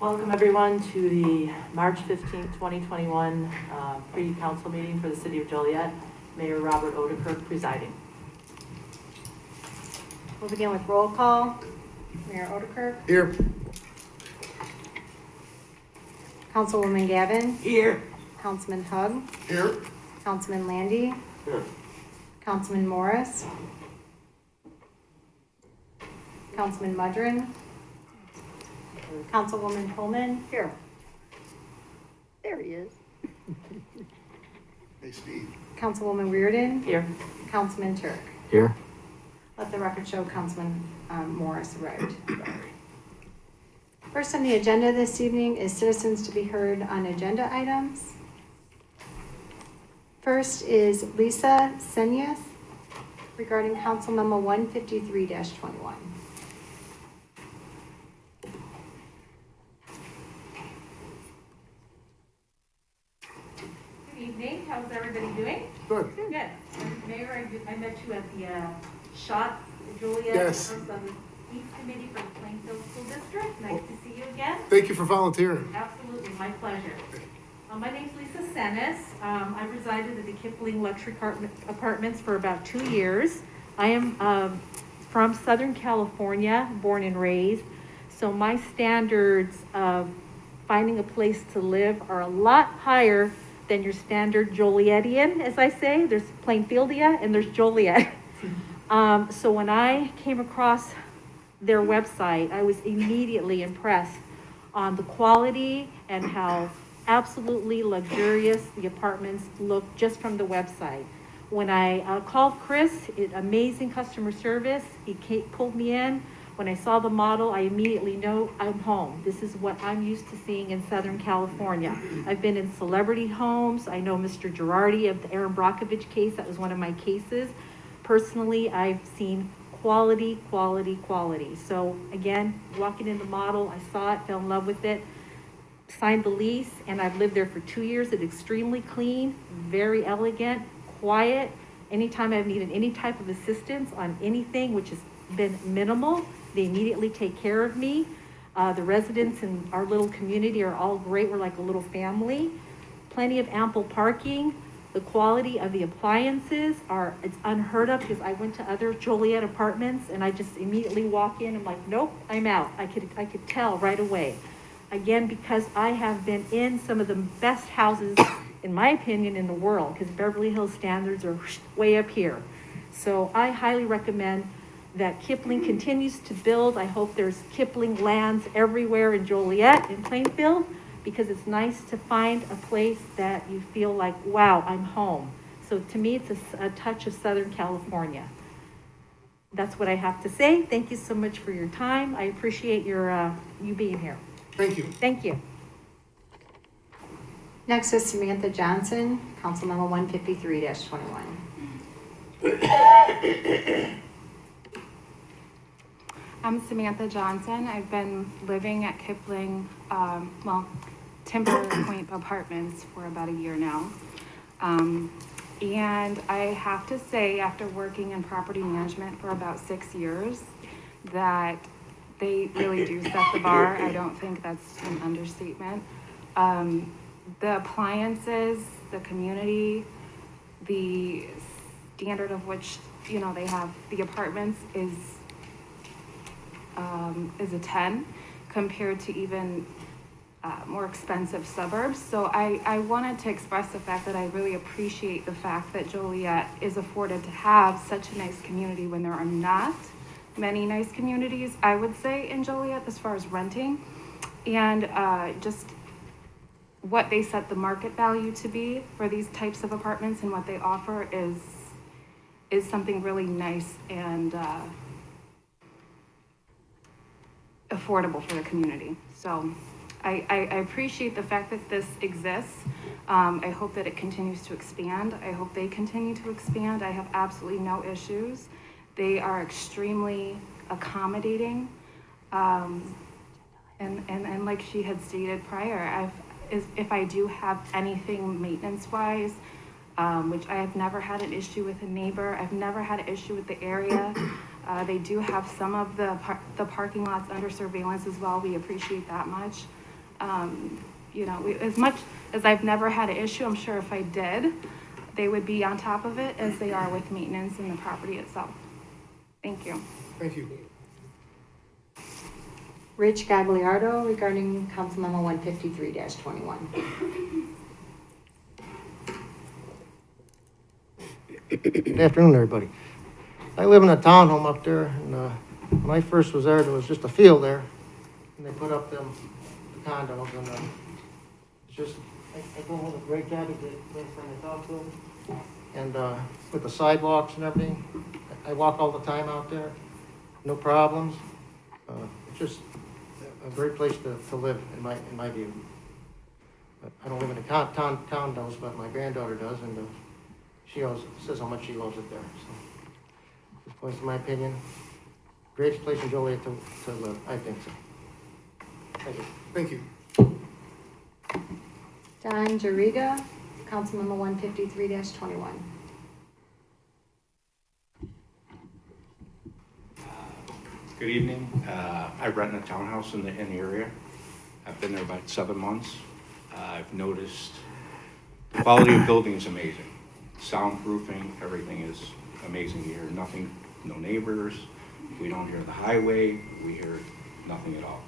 Welcome everyone to the March 15th, 2021 pre-council meeting for the City of Joliet. Mayor Robert Odekirk presiding. We'll begin with roll call. Mayor Odekirk. Here. Councilwoman Gavin. Here. Councilman Hug. Here. Councilman Landy. Here. Councilman Morris. Councilman Mudrin. Councilwoman Pullman. Here. There he is. Hey, Steve. Councilwoman Reardon. Here. Councilman Turk. Here. Let the record show Councilman Morris arrived. First on the agenda this evening is citizens to be heard on agenda items. First is Lisa Senyas regarding Council Memo 153-21. Good evening. How's everybody doing? Good. Good. Mayor, I met you at the SHOT Joliet. Yes. On the East Committee for the Plainfield School District. Nice to see you again. Thank you for volunteering. Absolutely, my pleasure. My name's Lisa Senes. I resided at the Kipling Luxury Apartments for about 2 years. I am from Southern California, born and raised. So my standards of finding a place to live are a lot higher than your standard Jolietian, as I say. There's Plainfieldia and there's Joliet. So when I came across their website, I was immediately impressed on the quality and how absolutely luxurious the apartments look just from the website. When I called Chris, amazing customer service, he pulled me in. When I saw the model, I immediately know I'm home. This is what I'm used to seeing in Southern California. I've been in celebrity homes. I know Mr. Girardi of the Aaron Brockovich case. That was one of my cases. Personally, I've seen quality, quality, quality. So again, walking in the model, I saw it, fell in love with it, signed the lease, and I've lived there for 2 years. It's extremely clean, very elegant, quiet. Anytime I've needed any type of assistance on anything, which has been minimal, they immediately take care of me. The residents in our little community are all great. We're like a little family. Plenty of ample parking. The quality of the appliances it's unheard of, because I went to other Joliet apartments and I just immediately walk in, I'm like, nope, I'm out. I could tell right away. Again, because I have been in some of the best houses, in my opinion, in the world, because Beverly Hills standards are way up here. So I highly recommend that Kipling continues to build. I hope there's Kipling lands everywhere in Joliet, in Plainfield, because it's nice to find a place that you feel like, wow, I'm home. So to me, it's a touch of Southern California. That's what I have to say. Thank you so much for your time. I appreciate you being here. Thank you. Thank you. Next is Samantha Johnson, Council Memo 153-21. I'm Samantha Johnson. I've been living at Kipling, Timber Point Apartments for about a year now. And I have to say, after working in property management for about 6 years, that they really do set the bar. I don't think that's an understatement. The appliances, the community, the standard of which, they have the apartments is a 10 compared to even more expensive suburbs. So I wanted to express the fact that I really appreciate the fact that Joliet is afforded to have such a nice community when there are not many nice communities, I would say, in Joliet as far as renting. And just what they set the market value to be for these types of apartments and what they offer is something really nice and affordable for the community. So I appreciate the fact that this exists. I hope that it continues to expand. I hope they continue to expand. I have absolutely no issues. They are extremely accommodating. And like she had stated prior, if I do have anything maintenance-wise, which I have never had an issue with a neighbor, I've never had an issue with the area. They do have some of the parking lots under surveillance as well. We appreciate that much. You know, as much as I've never had an issue, I'm sure if I did, they would be on top of it as they are with maintenance in the property itself. Thank you. Thank you. Rich Gagliardo regarding Councilmember 153-21. Good afternoon, everybody. I live in a townhome up there, and when I first was there was just a field there, and they put up them condos, and it's just, I go home with a great job to get everything to talk to them, and with the sidewalks and everything, I walk all the time out there, no problems. It's just a great place to live, in my view. But I don't live in a condos, but my granddaughter does, and she always says how much she loves it there. So, this place, in my opinion, greatest place in Joliet to live. I think so. Thank you. Thank you. Don Jariga, Councilmember 153-21. Good evening. I rent a townhouse in the area. I've been there about 7 months. I've noticed the quality of building is amazing. Soundproofing, everything is amazing here. Nothing, no neighbors. We don't hear the highway. We hear nothing at all.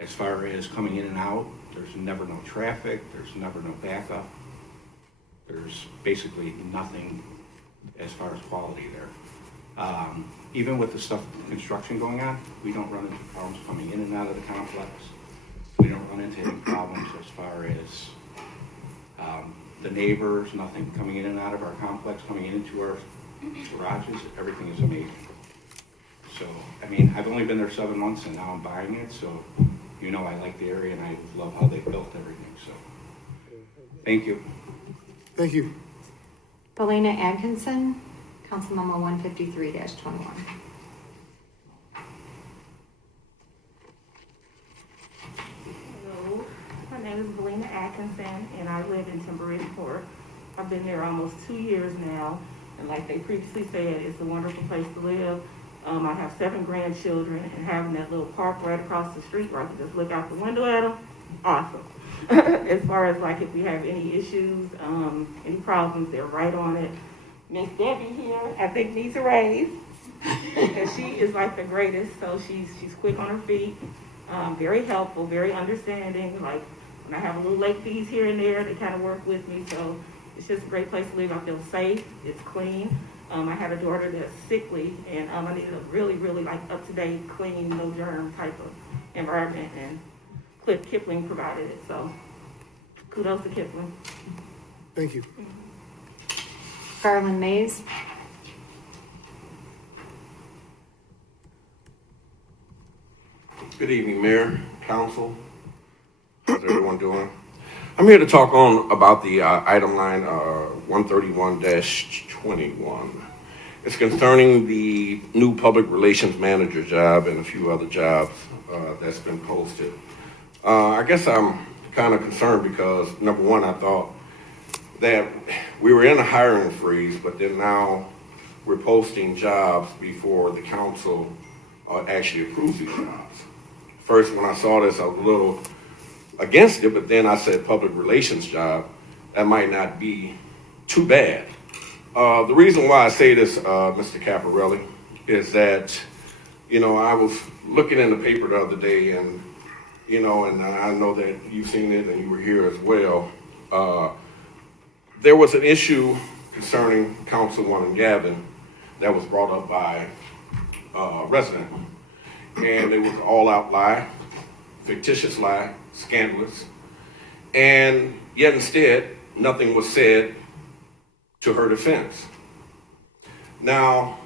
As far as coming in and out, there's never no traffic. There's never no backup. There's basically nothing as far as quality there. Even with the stuff, construction going on, we don't run into problems coming in and out of the complex. We don't run into any problems as far as the neighbors, nothing coming in and out of our complex, coming into our garages. Everything is amazing. So, I mean, I've only been there 7 months and now I'm buying it. So, you know, I like the area and I love how they built everything. So, thank you. Thank you. Belena Atkinson, Councilmember 153-21. Hello, my name is Belena Atkinson, and I live in Timber-Ridge-Port. I've been there almost 2 years now, and like they previously said, it's a wonderful place to live. I have 7 grandchildren, and having that little park right across the street where I can just look out the window at them, awesome. As far as like if we have any issues, any problems, they're right on it. Miss Debbie here, I think needs a raise, and she is like the greatest. So she's quick on her feet, very helpful, very understanding. Like when I have a little late fees here and there, they kind of work with me. So it's just a great place to live. I feel safe. It's clean. I had a daughter that's sickly, and I needed a really, really like up to date, clean, no germ type of environment, and Kipling provided it. So kudos to Kipling. Thank you. Garland Mays. Good evening, Mayor, Council. How's everyone doing? I'm here to talk about the item line 131-21. It's concerning the new public relations manager job and a few other jobs that's been posted. I guess I'm kind of concerned because, number one, I thought that we were in a hiring freeze, but then now we're posting jobs before the council actually approves these jobs. First, when I saw this, I was a little against it, but then I said public relations job, that might not be too bad. The reason why I say this, Mr. Caparelli, is that, you know, I was looking in the paper the other day and, you know, and I know that you've seen it and you were here as well. There was an issue concerning Councilwoman Gavin that was brought up by a resident. And it was an all-out lie, fictitious lie, scandalous. And yet instead, nothing was said to her defense. Now,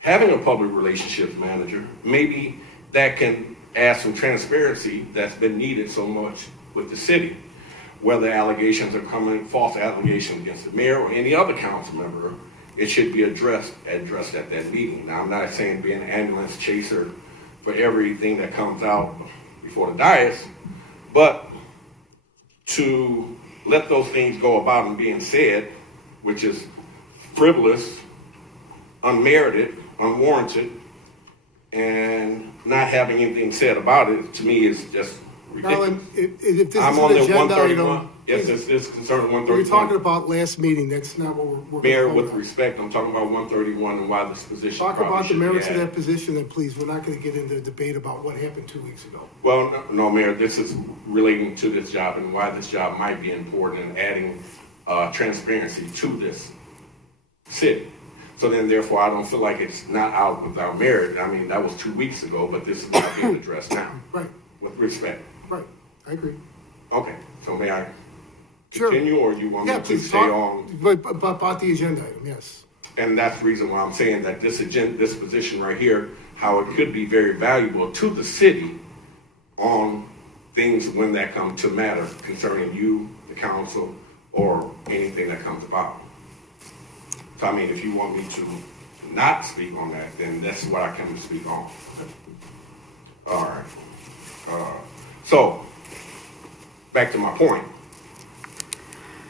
having a public relationships manager, maybe that can add some transparency that's been needed so much with the city. Whether allegations are coming, false allegations against the mayor or any other council member, it should be addressed at that meeting. Now, I'm not saying be an ambulance chaser for everything that comes out before the dais, but to let those things go about and being said, which is frivolous, unmerited, unwarranted, and not having anything said about it, to me, is just ridiculous. Alan, if this I'm is on an the agenda 131. item, Yes, it's concerning we're 131. talking about last meeting, that's not what we're Mayor, going with on. respect, I'm talking about 131 and why this position Talk probably about the should be merits of added. that position, then please, we're not gonna get into a debate about what happened 2 weeks ago. Well, no, Mayor, this is relating to this job and why this job might be important and adding transparency to this city. So then therefore, I don't feel like it's not out without merit. I mean, that was 2 weeks ago, but this is not being addressed now, Right, with respect. right, I agree. Okay, so may I Sure. continue, or you want me Yeah, to please stay talk, on? but about the agenda item, yes. And that's the reason why I'm saying that this position right here, how it could be very valuable to the city on things when that come to matter concerning you, the council, or anything that comes about. So I mean, if you want me to not speak on that, then that's what I come to speak on. All right. So, back to my point.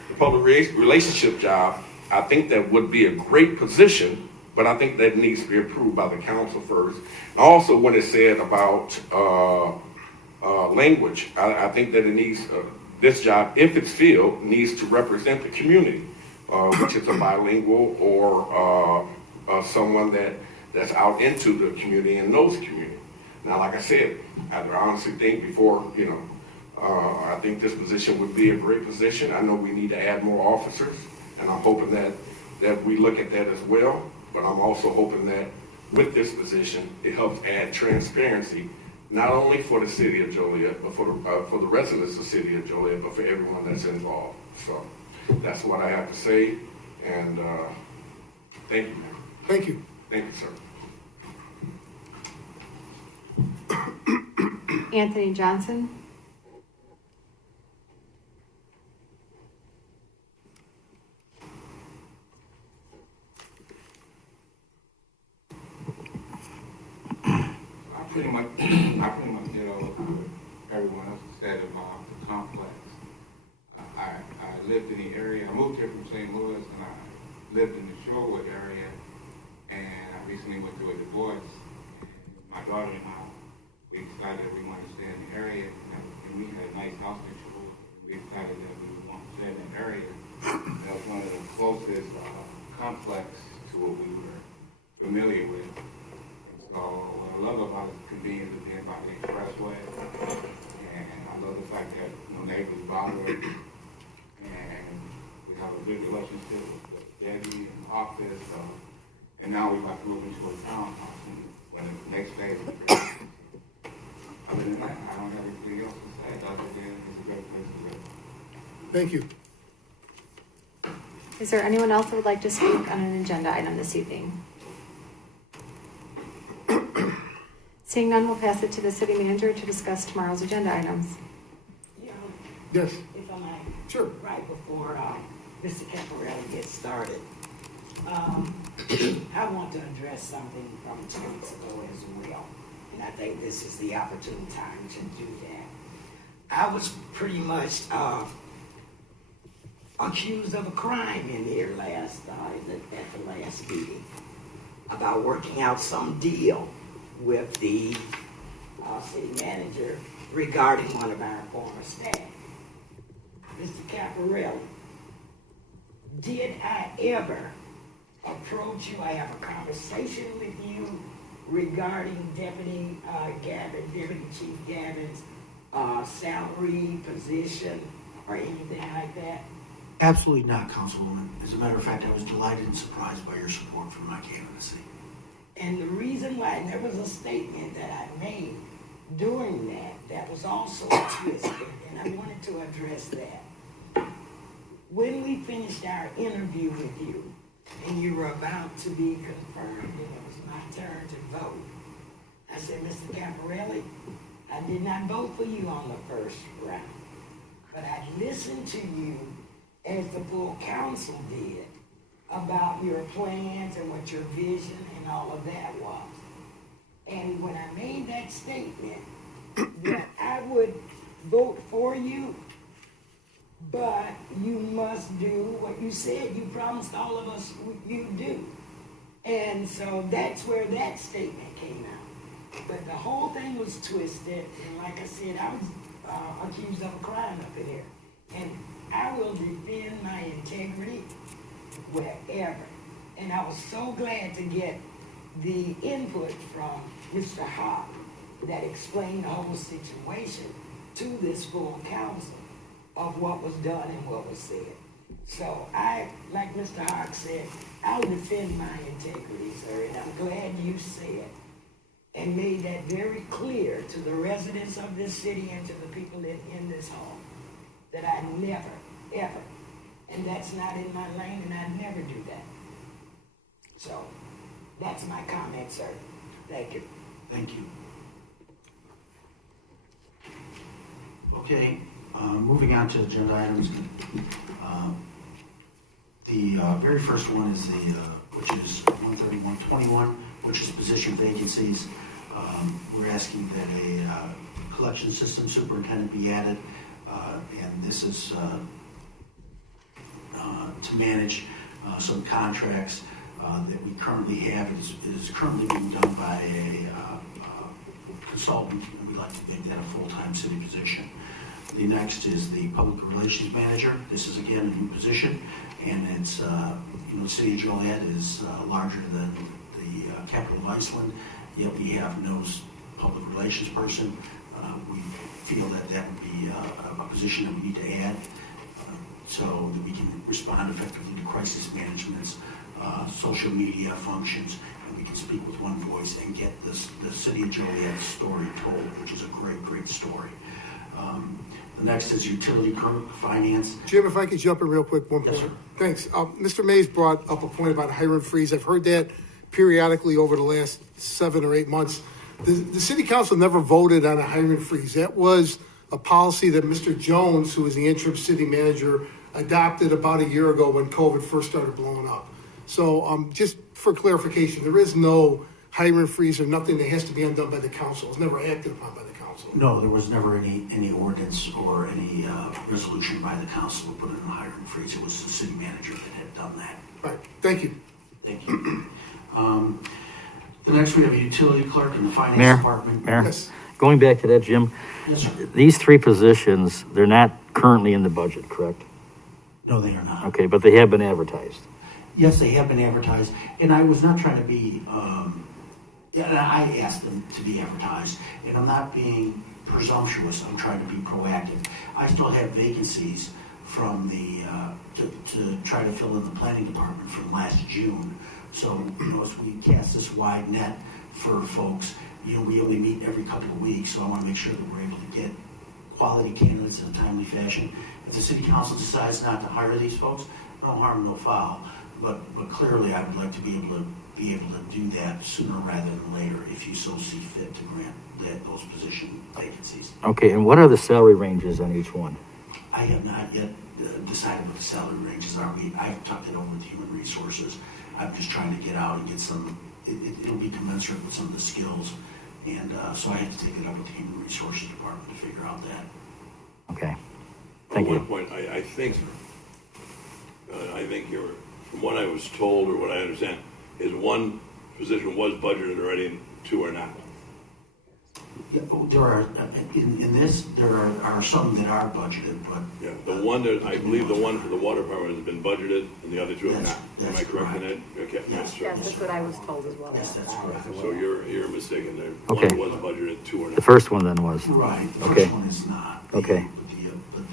The public relationship job, I think that would be a great position, but I think that needs to be approved by the council first. Also, when it said about language, I think that it needs, this job, if it's filled, needs to represent the community, which is a bilingual or someone that's out into the community and knows the community. Now, like I said, I honestly think before, I think this position would be a great position. I know we need to add more officers, and I'm hoping that we look at that as well. But I'm also hoping that with this position, it helps add transparency, not only for the city of Joliet, but for the residents of the city of Joliet, but for everyone that's involved. So that's what I have to say, and thank you, ma'am. Thank you. Thank you, sir. Anthony Johnson. I pretty much did all what everyone else said about the complex. I lived in the area. I moved here from St. Louis, and I lived in the Shorewood area. And I recently went through a divorce. And my daughter and I, we decided that we wanted to stay in the area, and we had a nice house in Shorewood. We decided that we would want to stay in the area. That was one of the closest complex to what we were familiar with. So what I love about it is the convenience of being by the expressway, and I love the fact that no neighbors bother us, and we have a good relationship with Debbie and the office. And now we're about to move into a townhouse, and when the next day we other than that, I don't have anything else to say other than it's a great place to live. Thank you. Is there anyone else that would like to speak on an agenda item this evening? Seeing none, we'll pass it to the city manager to discuss tomorrow's agenda items. Yes, If I might, sure. right before Mr. Caparelli gets started, I want to address something from 2 weeks ago as well, and I think this is the opportune time to do that. I was pretty much accused of a crime in here at the last meeting about working out some deal with the city manager regarding one of our former staff. Mr. Caparelli, did I ever approach you, I have a conversation with you regarding Deputy Chief Gavin's salary, position, or anything like that? Absolutely not, Councilwoman. As a matter of fact, I was delighted and surprised by your support for my candidacy. And the reason why, and there was a statement that I made during that was also twisted, and I wanted to address that. When we finished our interview with you, and you were about to be confirmed, and it was my turn to vote, I said, Mr. Caparelli, I did not vote for you on the first round, but I listened to you as the full council did about your plans and what your vision and all of that was. And when I made that statement that I would vote for you, but you must do what you said you promised all of us you do. And so that's where that statement came out. But the whole thing was twisted, and like I said, I was accused of a crime up in here. And I will defend my integrity wherever. And I was so glad to get the input from Mr. Hawk that explained the whole situation to this full council of what was done and what was said. So I, like Mr. Hawk said, I'll defend my integrity, sir, and I'm glad you said and made that very clear to the residents of this city and to the people in this home that I never, ever, and that's not in my lane, and I'd never do that. So that's my comment, sir. Thank you. Thank you. Okay, moving on to agenda items. The very first one is which is 13121, which is position vacancies. We're asking that a collection system superintendent be added, and this is to manage some contracts that we currently have. It is currently being done by a consultant, and we'd like to make that a full-time city position. The next is the public relations manager. This is again a new position, and it's the city of Joliet is larger than the capital of Iceland, yet we have no public relations person. We feel that that would be a position that we need to add so that we can respond effectively to crisis management's social media functions, and we can speak with one voice and get the city of Joliet's story told, which is a great, great story. The next is utility clerk, finance. Jim, if I could jump in real quick, one point. Yes, sir. Thanks. Mr. Mays brought up a point about hiring freeze. I've heard that periodically over the last 7 or 8 months. The city council never voted on a hiring freeze. That was a policy that Mr. Jones, who was the interim city manager, adopted about a year ago when COVID first started blowing up. So just for clarification, there is no hiring freeze or nothing that has to be undone by the council. It's never acted upon by the council. No, there was never any ordinance or any resolution by the council to put in a hiring freeze. It was the city manager that had done that. Right. Thank you. Thank you. The next we have a utility clerk in the finance Mayor, department. Mayor, Yes. going back to that, Jim, Yes, sir. these 3 positions, they're not currently in the budget, correct? No, they are not. Okay, but they have been advertised. Yes, they have been advertised, and I was not trying to be, I asked them to be advertised, and I'm not being presumptuous, I'm trying to be proactive. I still have vacancies from to try to fill in the planning department from last June. So, as we cast this wide net for folks, we only meet every couple of weeks, so I want to make sure that we're able to get quality candidates in a timely fashion. If the city council decides not to hire these folks, no harm, no foul. But clearly, I would like to be able to do that sooner rather than later, if you so see fit to grant those position vacancies. Okay, and what are the salary ranges on each one? I have not yet decided what the salary ranges are. I've talked it over with Human Resources. I'm just trying to get out and get some. It'll be commensurate with some of the skills, and so I have to take it up with the Human Resources Department to figure out that. Okay, thank you. At one point, I think you're, from what I was told or what I understand, is 1 position was budgeted already and 2 are not. Yeah, there are in this. There are some that are budgeted, but Yeah, the one that, I believe the one for the water department has been budgeted and the other 2 have not. Am I correct in that? Okay. Yes. Yes, that's what I was told as well. yes, that's correct. So you're mistaken there. Okay. One was budgeted, 2 are The not. first one then was? Right. The Okay. first one is not. Okay. But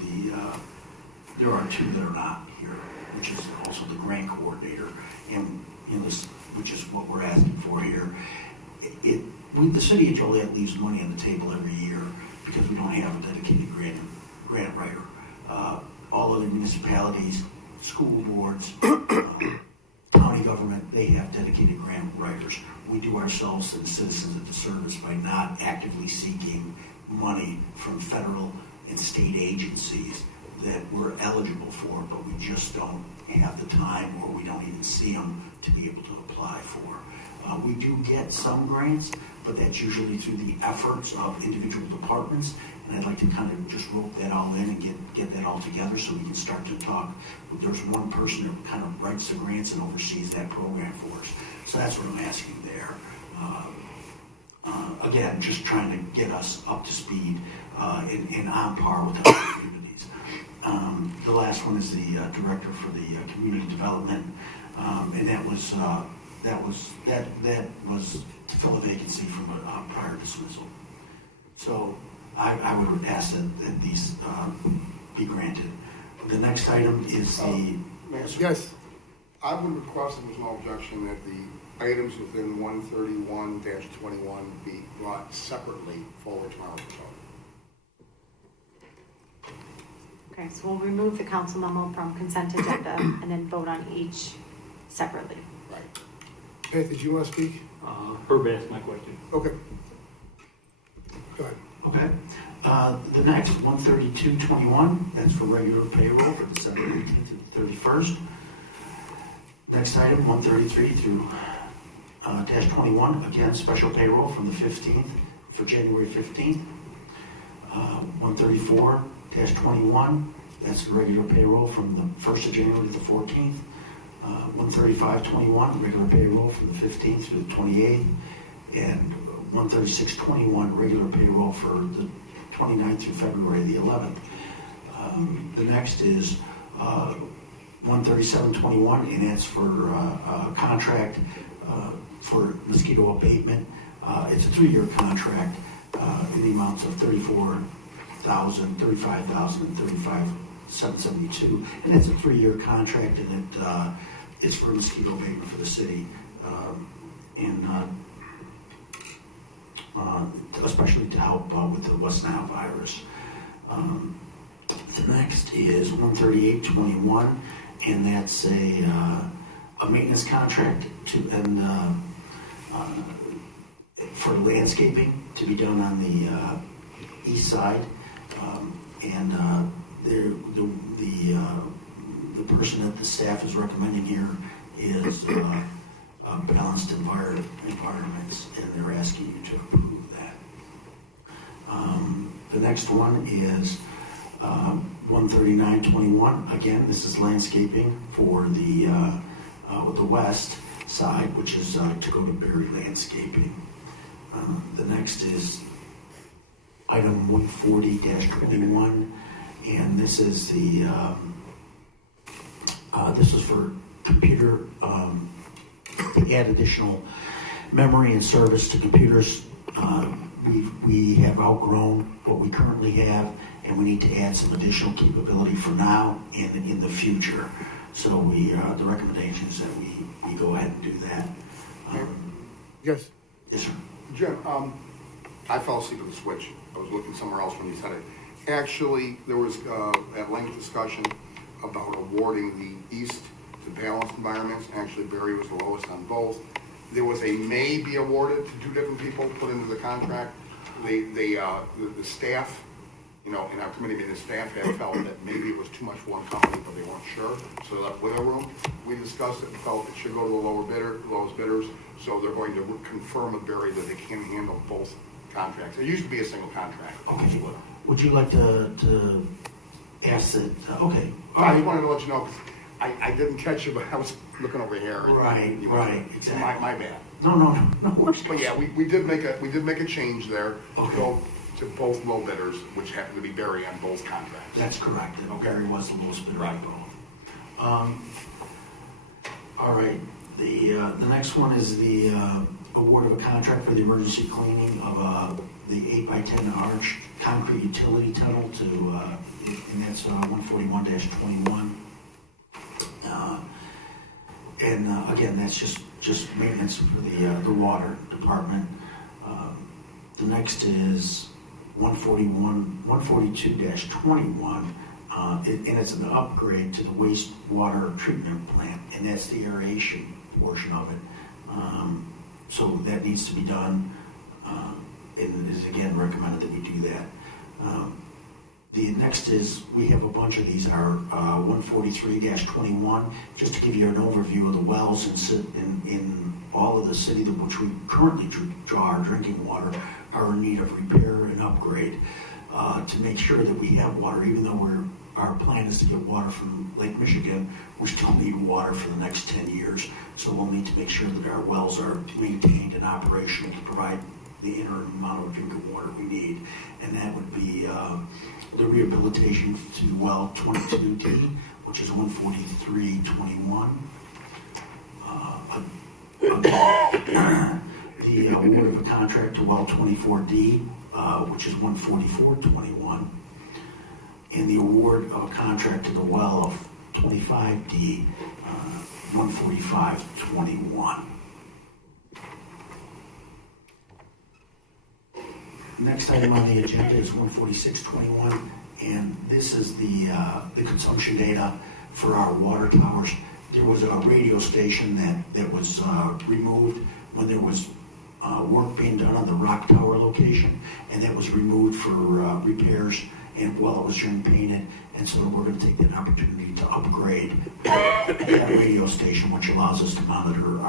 there are 2 that are not here, which is also the grant coordinator, and this, which is what we're asking for here. The city of Joliet leaves money on the table every year because we don't have a dedicated grant writer. All other municipalities, school boards, county government, they have dedicated grant writers. We do ourselves and the citizens a disservice by not actively seeking money from federal and state agencies that we're eligible for, but we just don't have the time, or we don't even see them to be able to apply for. We do get some grants, but that's usually through the efforts of individual departments And I'd like to kind of just rope that all in and get that all together so we can start to talk. There's one person that kind of writes the grants and oversees that program for us. So that's what I'm asking there. Again, just trying to get us up to speed and on par with other communities. The last one is the director for the community development, and that was to fill a vacancy from a prior dismissal. So I would ask that these be granted. The next item is the... Yes. I would request, if there's no objection, that the items within 131-21 be brought separately forward tomorrow. Okay, so we'll remove the council memo from consent agenda and then vote on each separately. Right. Pat, did you want to speak? Herb asked my question. Okay. Go ahead. Okay. The next, 132.21, that's for regular payroll for December 18th to the 31st. Next item, 133 through -21, again, special payroll from the 15th for January 15th. 134-21, that's the regular payroll from the 1st of January to the 14th. 135-21, regular payroll from the 15th to the 28th. And 136-21, regular payroll for the 29th through February the 11th. The next is 137-21, and that's for a contract for mosquito abatement. It's a 3-year contract in the amounts of $34,000, $35,000, and $35,772, and it's a 3-year contract, and it's for mosquito abatement for the city, and especially to help with the West Nile virus. The next is 138-21, and that's a maintenance contract for landscaping to be done on the east side, and the person that the staff is recommending here is Balanced Environments, and they're asking you to approve that. The next one is 139-21. Again, this is landscaping for the west side, which is to go to Berry Landscaping. The next is item 140-21, and this is this is for computer to add additional memory and service to computers. We have outgrown what we currently have, and we need to add some additional capability for now and in the future. So the recommendation is that we go ahead and do that. Yes. Yes, sir. Jim, I fell asleep at the switch. I was looking somewhere else when you said it. Actually, there was at length discussion about awarding the east to Balanced Environments. Actually, Barry was the lowest on both. There was a may be awarded to 2 different people put into the contract. The staff, in our committee, the staff had felt that maybe it was too much for one company, but they weren't sure. So they left wiggle room. We discussed it and felt it should go to the lowest bidders. So they're going to confirm with Barry that they can handle both contracts. It used to be a single contract. Okay. Would you like to ask that? Okay. I just wanted to let you know, because I didn't catch you, but I was looking over here. Right. Exactly. My bad. No. But yeah, we did make a change there to go to both low bidders, which happened to be Barry on both contracts. That's correct. Barry was the lowest bidder on both. All right. The next one is the award of a contract for the emergency cleaning of the 8x10 arch concrete utility tunnel and that's 141-21. Again, that's just maintenance for the water department. The next is 142-21, and it's an upgrade to the wastewater treatment plant, and that's the aeration portion of it. So that needs to be done, and it is again recommended that we do that. The next is, we have a bunch of these, our 143-21, just to give you an overview of the wells in all of the city which we currently draw our drinking water are in need of repair and upgrade. to make sure that we have water, even though our plan is to get water from Lake Michigan, we still need water for the next 10 years. So we'll need to make sure that our wells are maintained and operational to provide the interim amount of drinking water we need. And that would be the rehabilitation to well 22D, which is 14321. The award of a contract to well 24D, which is 14421. And the award of a contract to the well of 25D, 14521. Next item on the agenda is 14621, and this is the consumption data for our water towers. There was a radio station that was removed when there was work being done on the Rock Tower location, and that was removed for repairs and while it was being painted. And so we're going to take that opportunity to upgrade that radio station, which allows us to monitor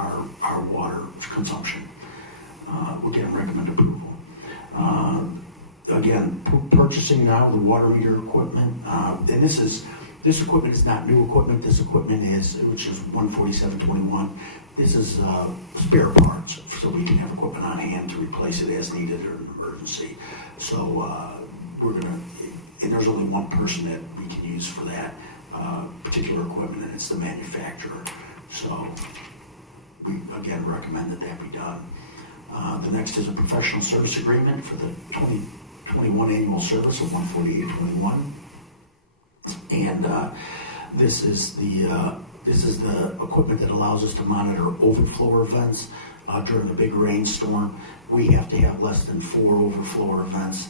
our water consumption. We'll get recommend approval. Again, purchasing now the water meter equipment, and this equipment is not new equipment. This equipment which is 14721. This is spare parts, so we can have equipment on hand to replace it as needed or an emergency. So and there's only one person that we can use for that particular equipment, and it's the manufacturer. So we again recommend that be done. The next is a professional service agreement for the 2021 annual service of 14821. And this is the equipment that allows us to monitor overflow events during a big rainstorm. We have to have less than 4 overflow events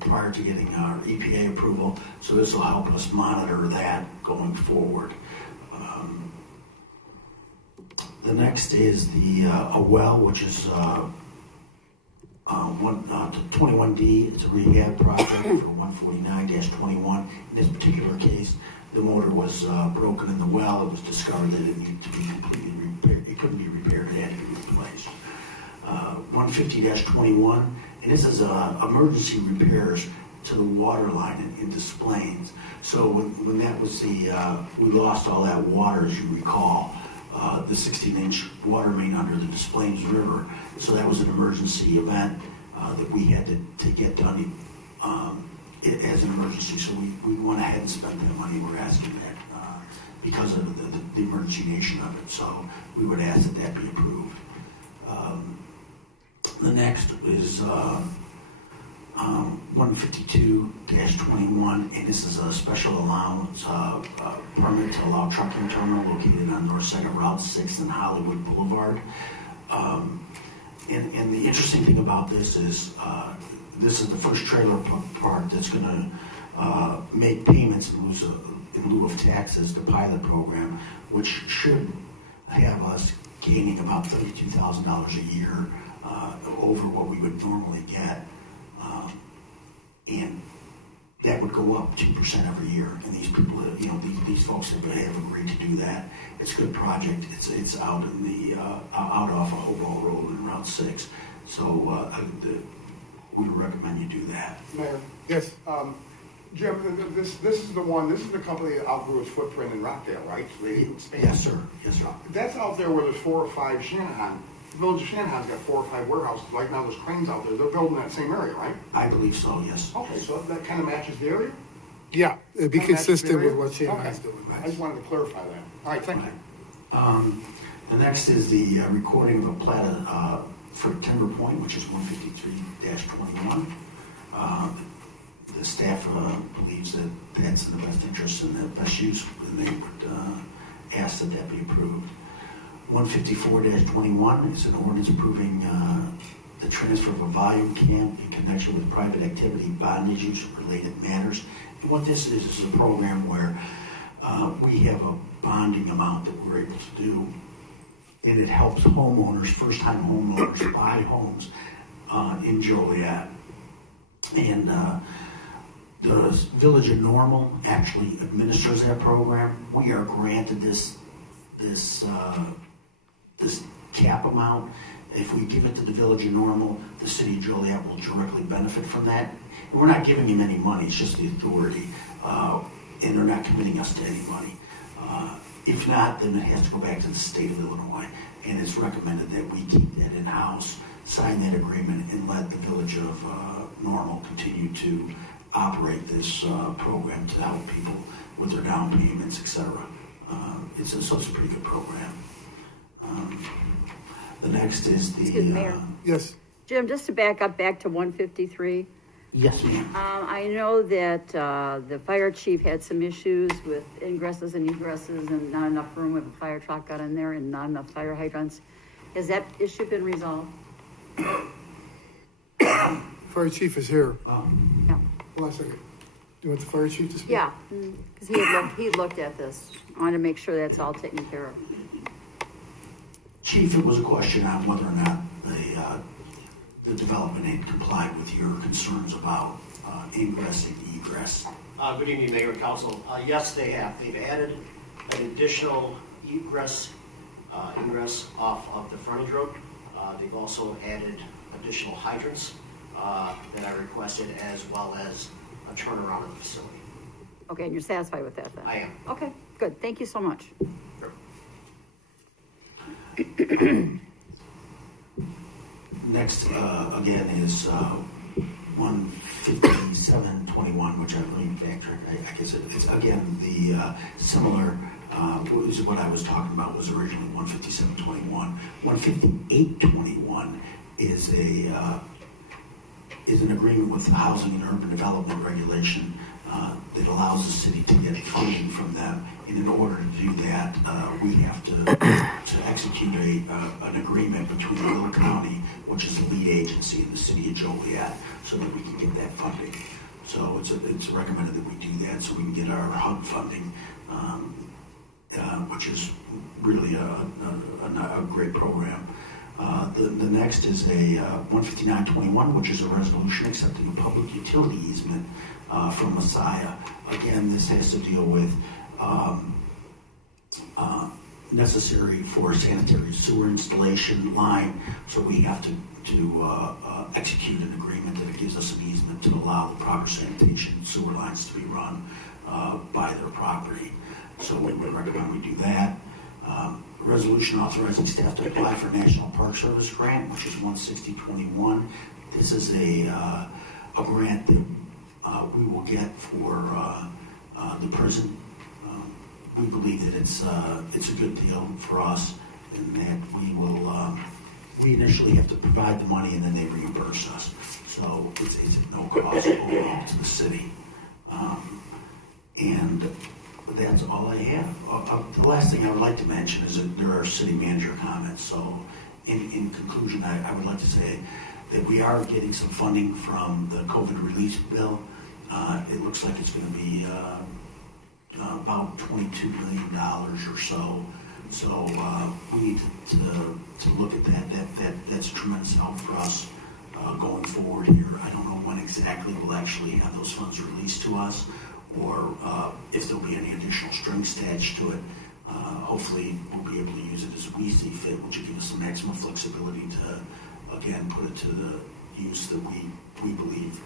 prior to getting our EPA approval. So this will help us monitor that going forward. The next is a well, which is 21D. It's a rehab project for 149-21. In this particular case, the motor was broken in the well. It was discovered that it needed to be completely repaired. It couldn't be repaired. It had to be replaced. 150-21, and this is emergency repairs to the water line in Des Plaines. So when that was we lost all that water, as you recall, the 16-inch water main under the Des Plaines River. So that was an emergency event that we had to get done as an emergency. So we went ahead and spent that money. We're asking that because of the emergency nature of it. So we would ask that be approved. The next is 152-21, and this is a special allowance permit to allow trucking terminal located on north side of Route 6 and Hollywood Boulevard. And the interesting thing about this is the first trailer park that's going to make payments in lieu of taxes to pilot program, which should have us gaining about $32,000 a year over what we would normally get. And that would go up 2% every year. And these people, these folks have agreed to do that. It's a good project. It's out in out off of Hopewell Road and Route 6. So we would recommend you do that. Mayor? Yes. Jim, this is the company that outgrew its footprint in Rockdale, right? So they expanded. Yes, sir. Yes, sir. That's out there where there's 4 or 5 Shanahan. The village of Shanahan's got 4 or 5 warehouses. Right now there's cranes out there. They're building that same area, right? I believe so, yes. Okay, so that kind of matches the area? Yeah, it'd be Kinda matches consistent the area? with what Shanahan's Okay. doing. I just wanted to clarify that. All right, thank you. The next is the recording of a plat for Timber Point, which is 153-21. The staff believes that that's in the best interest and the best use, and they would ask that be approved. 154-21 is an ordinance approving the transfer of a volume camp in connection with private activity, bondage use, related matters. And what this is a program where we have a bonding amount that we're able to do, and it helps homeowners, first-time homeowners, buy homes in Joliet. And the Village of Normal actually administers that program. We are granted this cap amount, If we give it to the Village of Normal, the city of Joliet will directly benefit from that. And we're not giving them any money, it's just the authority, and they're not committing us to any money. If not, then it has to go back to the state of Illinois, and it's recommended that we keep that in-house, sign that agreement, and let the Village of Normal continue to operate this program to help people with their down payments, et cetera. So it's a pretty good program. The next is the... Excuse me, Mayor. Yes. Jim, just to back to 153. Yes, ma'am. I know that the fire chief had some issues with ingresses and egresses and not enough room if a fire truck got in there and not enough fire hydrants. Has that issue been resolved? Fire chief is here. Yeah. Hold on a second. Do you want the fire chief to speak? Yeah, because he looked at this. I wanted to make sure that's all taken care of. Chief, it was a question on whether or not the development had complied with your concerns about ingress and egress. Good evening, Mayor and Council. Yes, they have. They've added an additional ingress off of the frontage road. They've also added additional hydrants that I requested, as well as a turnaround of the facility. Okay, and you're satisfied with that then? I am. Okay, good. Thank you so much. Sure. Next, again, is 15721, which I believe, I guess it's again, the similar, is what I was talking about was originally 15721. 15821 is an agreement with the Housing and Urban Development Regulation that allows the city to get funding from them. And in order to do that, we have to execute an agreement between Little County, which is the lead agency in the city of Joliet, so that we can get that funding. So it's recommended that we do that so we can get our HUD funding, which is really a great program. The next is a 15921, which is a resolution accepting a public utility easement from Messiah. Again, this has to deal with necessary for sanitary sewer installation line, so we have to execute an agreement that gives us an easement to allow the proper sanitation sewer lines to be run by their property. So we would recommend we do that. A resolution authorizing staff to apply for National Park Service grant, which is 16021. This is a grant that we will get for the prison. We believe that it's a good deal for us, and that we initially have to provide the money and then they reimburse us. So it's at no cost overall to the city. And that's all I have. The last thing I would like to mention is that there are city manager comments. So in conclusion, I would like to say that we are getting some funding from the COVID relief bill. It looks like it's going to be about $22 million or so. So we need to look at that. That's a tremendous help for us going forward here. I don't know when exactly we'll actually have those funds released to us, or if there'll be any additional strings attached to it. Hopefully we'll be able to use it as we see fit, which will give us some maximum flexibility to, again, put it to the use that we believe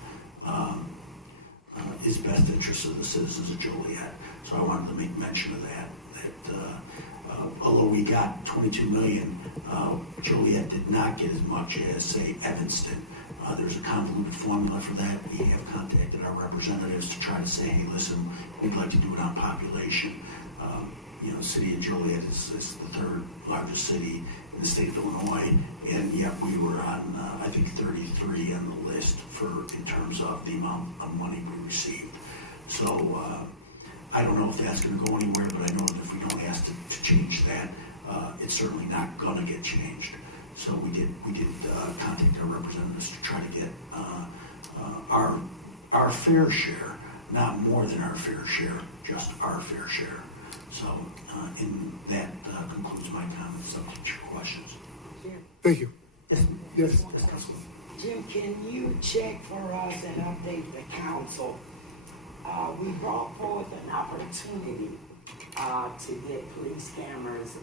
is best interest of the citizens of Joliet. So I wanted to make mention of that although we got $22 million, Joliet did not get as much as, say, Evanston. There's a convoluted formula for that. We have contacted our representatives to try to say, hey, listen, we'd like to do it on population. The city of Joliet is the third largest city in the state of Illinois, and yet we were on, I think, 33 on the list in terms of the amount of money we received. So I don't know if that's going to go anywhere, but I know that if we don't ask to change that, it's certainly not going to get changed. So we did contact our representatives to try to get our fair share, not more than our fair share, just our fair share. So in that concludes my comments. Subject to your questions. Thank you. Yes. Jim, can you check for us and update the council? We brought forth an opportunity to get police cameras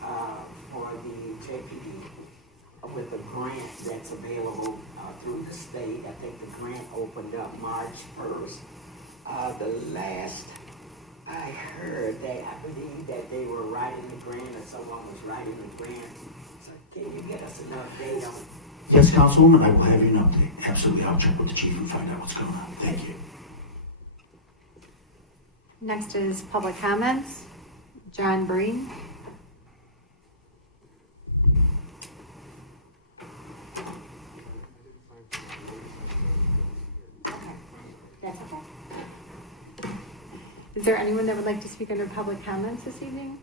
for the deputy with a grant that's available through the state. I think the grant opened up March 1st. The last I heard that, I believe that they were writing the grant or someone was writing the grant. So can you get us an update on? Yes, Councilwoman, I will have you an update. Absolutely, I'll check with the chief and find out what's going on. Thank you. Next is public comments. John Breen. Okay, that's okay. Is there anyone that would like to speak under public comments this evening?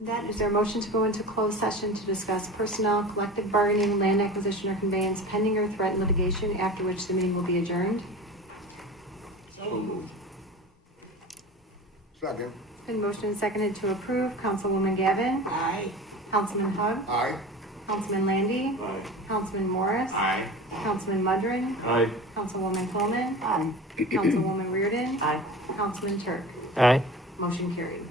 That, is there a motion to go into closed session to discuss personnel, collective bargaining, land acquisition or conveyance, pending or threatened litigation, after which the meeting will be adjourned? So moved. Second. Been motioned and seconded to approve. Councilwoman Gavin. Aye. Councilman Hug. Aye. Councilman Landy. Aye. Councilman Morris. Aye. Councilman Mudring. Aye. Councilwoman Coleman. Aye. Councilwoman Reardon. Aye. Councilman Turk. All right. Motion carried.